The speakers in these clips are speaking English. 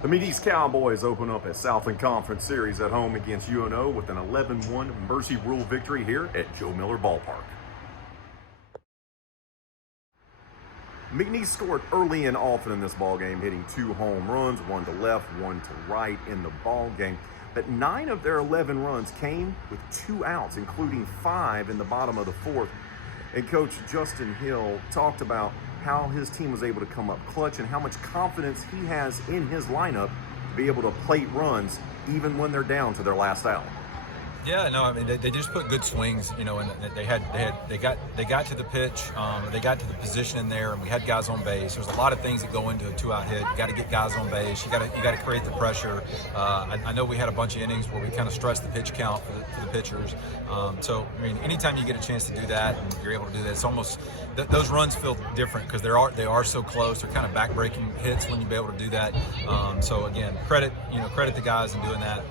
The McNeese Cowboys open up a Southland Conference Series at home against UNO with an 11-1 Mercy Rule victory here at Joe Miller Ballpark. McNeese scored early and often in this ballgame, hitting 2 home runs, one to left, one to right in the ballgame. But 9 of their 11 runs came with 2 outs, including 5 in the bottom of the 4th. And Coach Justin Hill talked about how his team was able to come up clutch and how much confidence he has in his lineup to be able to plate runs even when they're down to their last out. Yeah, no, I mean they just put good swings, and they got to the pitch, they got to the position in there, and we had guys on base. There's a lot of things that go into a 2-out hit. You got to get guys on base. You got to create the pressure. I know we had a bunch of innings where we kind of stressed the pitch count for the pitchers. So I mean, anytime you get a chance to do that and you're able to do that, it's almost those runs feel different because they are so close. They're kind of back-breaking hits when you be able to do that. So again, credit the guys in doing that.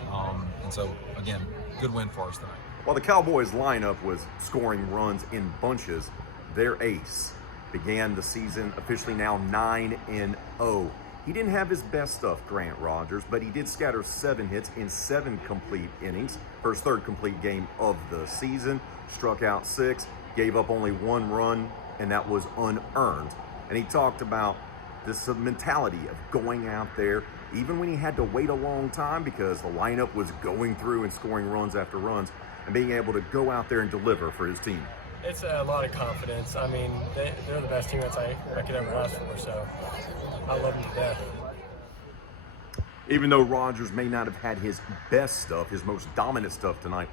And so again, good win for us tonight. While the Cowboys lineup was scoring runs in bunches, their ace began the season officially now 9-0. He didn't have his best stuff, Grant Rogers, but he did scatter 7 hits in 7 complete innings for his 3rd complete game of the season, struck out 6, gave up only 1 run, and that was unearned. And he talked about this mentality of going out there, even when he had to wait a long time because the lineup was going through and scoring runs after runs, and being able to go out there and deliver for his team. It's a lot of confidence. I mean, they're the best teammates I could ever ask for, so I love them to death. Even though Rogers may not have had his best stuff, his most dominant stuff tonight,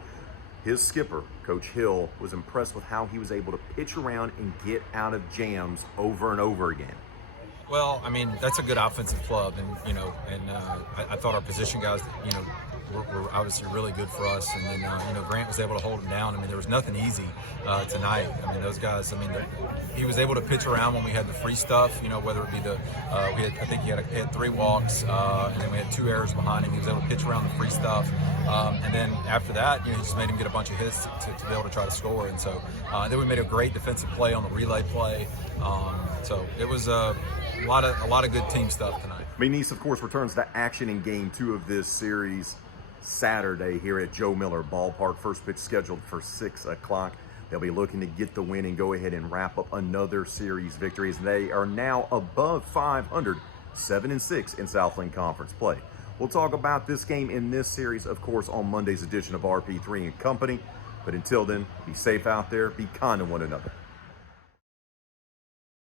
his skipper, Coach Hill, was impressed with how he was able to pitch around and get out of jams over and over again. Well, I mean, that's a good offensive club, and I thought our position guys, were obviously really good for us, and then Grant was able to hold him down. I mean, there was nothing easy tonight. I mean, those guys. I mean, he was able to pitch around when we had the free stuff. Whether it be I think he had 3 walks, and then we had 2 errors behind him. He was able to pitch around the free stuff, and then after that, he just made him get a bunch of hits to be able to try to score. And so then we made a great defensive play on the relay play. So it was a lot of good team stuff tonight. McNeese, of course, returns to action in Game 2 of this series Saturday here at Joe Miller Ballpark. First pitch scheduled for 6 o'clock. They'll be looking to get the win and go ahead and wrap up another series victory as they are now above 500, 7-6 in Southland Conference play. We'll talk about this game in this series, of course, on Monday's edition of RP3 and Company. But until then, be safe out there, be kind to one another.